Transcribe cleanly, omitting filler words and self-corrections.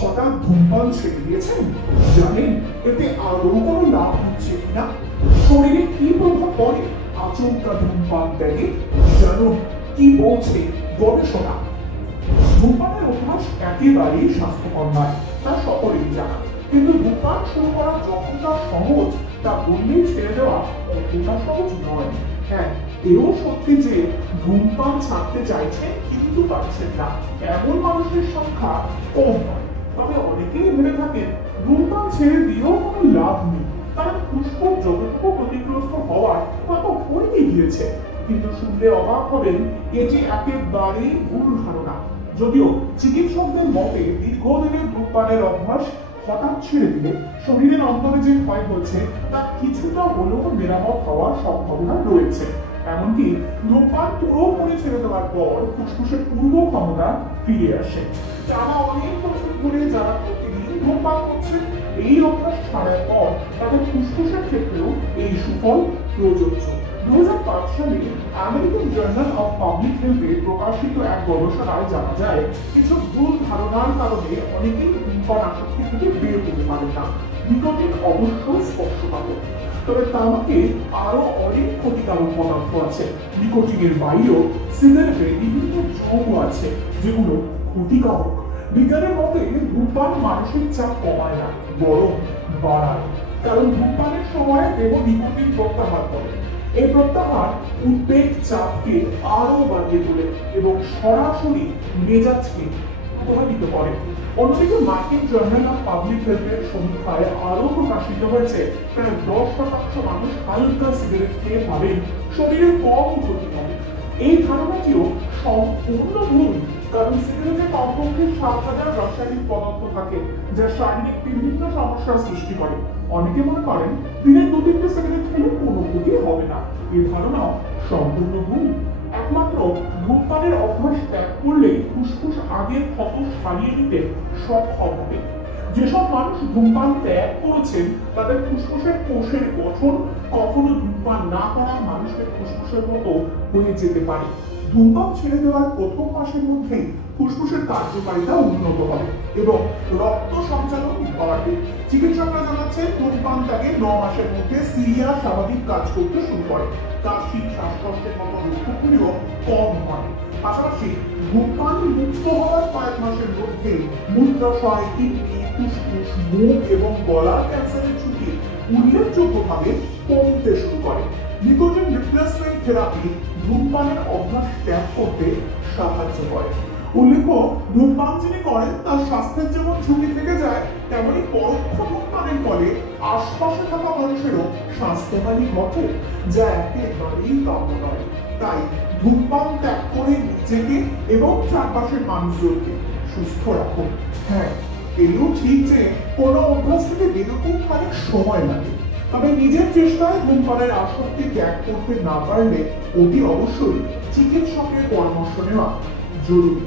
হঠাৎ ধূমপান ছেড়ে দিয়েছেন? জানেন এতে আদৌ কোনো লাভ হচ্ছে কিনা? শরীরে কি প্রভাব পড়ে আচমকা ধূমপান ত্যাগে? জানুন কি বলছে গবেষণা। ধূমপানের অভ্যাস একেবারেই স্বাস্থ্যকর নয়, তা সকলেই জানা। কিন্তু ধূমপান শুরু করা যতটা সহজ তা বললেই ছেড়ে দেওয়া অতটা সহজ নয়। হ্যাঁ, এও সত্যি যে ধূমপান ছাড়তে চাইছেন কিন্তু পারছেন না এমন মানুষের সংখ্যা কম নয়। তবে অনেকেই ভেবে থাকেন ধূমপান ছেড়ে দিয়েও কোনো লাভ নেই, কারণ ফুসফুস যতটুকু ক্ষতিগ্রস্ত হওয়ার তা তো হয়েই গিয়েছে। কিন্তু শুনলে অবাক হবেন, এটি একেবারেই ভুল ধারণা। যদিও চিকিৎসকদের মতে দীর্ঘদিনের ধূমপানের অভ্যাস হঠাৎ ছেড়ে দিলে শরীরের অন্তরে যে ক্ষয় হচ্ছে তা কিছুটা হলেও মেরামত হওয়ার সম্ভাবনা রয়েছে। এমনকি ধূমপান পুরোপুরি ছেড়ে দেওয়ার পর ফুসফুসের পূর্ব ক্ষমতা ফিরে আসে। টানা অনেক বছর ধরে যারা প্রতিদিন ধূমপান করছেন, এই অভ্যাস ছাড়ার পর তাদের ফুসফুসের ক্ষেত্রেও এই সুফল প্রযোজ্য। 2005 সালে আমেরিকান জার্নাল অফ পাবলিক হেলথে প্রকাশিত এক গবেষণায় জানা যায় কিছু ভুল ধারণার কারণে অনেকেই ধূমপান আসক্তি থেকে বের হতে পারে না। নিকোটিন অবশ্যই স্পর্শকাতর, তবে তামাকে আরো অনেক ক্ষতিকারক পদার্থ আছে। নিকোটিনের বাইরেও সিগারেটে বিভিন্ন যৌগ আছে যেগুলো ক্ষতিকারক। বিজ্ঞানের মতে ধূমপান মানসিক চাপ কমায় না, বরং বাড়ায়। কারণ ধূমপানের সময় দেহ নিকোটিন প্রত্যাহার করে। এই প্রত্যাহার উদ্বেগ চাপকে আরো বাড়িয়ে তোলে এবং সরাসরি মেজাজকে প্রভাবিত করে। অন্যদিকে মার্কিন জার্নাল অফ পাবলিক হেলথের সমীক্ষায় আরো প্রকাশিত হয়েছে প্রায় 10% মানুষ হালকা সিগারেট খেয়ে ভাবেন শরীরে কম ক্ষতি হবে। এই ধারণাটিও সম্পূর্ণ ভুল, কারণ সিগারেটে কমপক্ষে 7,000 রাসায়নিক পদার্থ থাকে যা শারীরিক বিভিন্ন সমস্যার সৃষ্টি করে। অনেকে মনে করেন দিনে 2-3টে সিগারেট খেলে কোনো ক্ষতি হবে না। এই ধারণা সম্পূর্ণ ভুল। একমাত্র ধূমপানের অভ্যাস ত্যাগ করলেই ফুসফুস আগের ক্ষত সারিয়ে নিতে সক্ষম হবে। যেসব মানুষ ধূমপান ত্যাগ করেছেন তাদের ফুসফুসের কোষের গঠন কখনো ধূমপান না করা মানুষের ফুসফুসের মতো হয়ে যেতে পারে। ধূমপান ছেড়ে দেওয়ার প্রথম মাসের মধ্যেই ফুসফুসের কার্যকারিতা উন্নত হবে এবং রক্ত সঞ্চালন বাড়বে। চিকিৎসকরা জানাচ্ছেন ধূমপান ত্যাগে 9 মাসের মধ্যে সিরিয়া স্বাভাবিক কাজ করতে শুরু করে। কাশি, শ্বাসকষ্টের মতো লক্ষণগুলিও কম হয়। পাশাপাশি ধূমপান মুক্ত হওয়ার কয়েক মাসের মধ্যে মূত্রাশয়, কিডনি, ফুসফুস, মুখ এবং গলার ক্যান্সারের ঝুঁকি উল্লেখযোগ্যভাবে কমতে শুরু করে। নিকোটিন রিপ্লেসমেন্ট থেরাপি ধূমপানের অভ্যাস ত্যাগ করতে সাহায্য করে। উল্লেখ্য, ধূমপান যিনি করেন তার স্বাস্থ্যের যেমন ঝুঁকি থেকে যায়, তেমনি পরোক্ষ ধূমপানের ফলে আশপাশে থাকা মানুষেরও স্বাস্থ্যহানি ঘটে, যা একেবারেই কাম্য নয়। তাই ধূমপান ত্যাগ করে নিজেকে এবং চারপাশের মানুষজনকে সুস্থ রাখুন। হ্যাঁ, এও ঠিক যে কোনো অভ্যাস থেকে বেরোতে খানিক সময় লাগে, তবে নিজের চেষ্টায় ধূমপানের আসক্তি ত্যাগ করতে না পারলে অতি অবশ্যই চিকিৎসকের পরামর্শ নেওয়া জরুরি।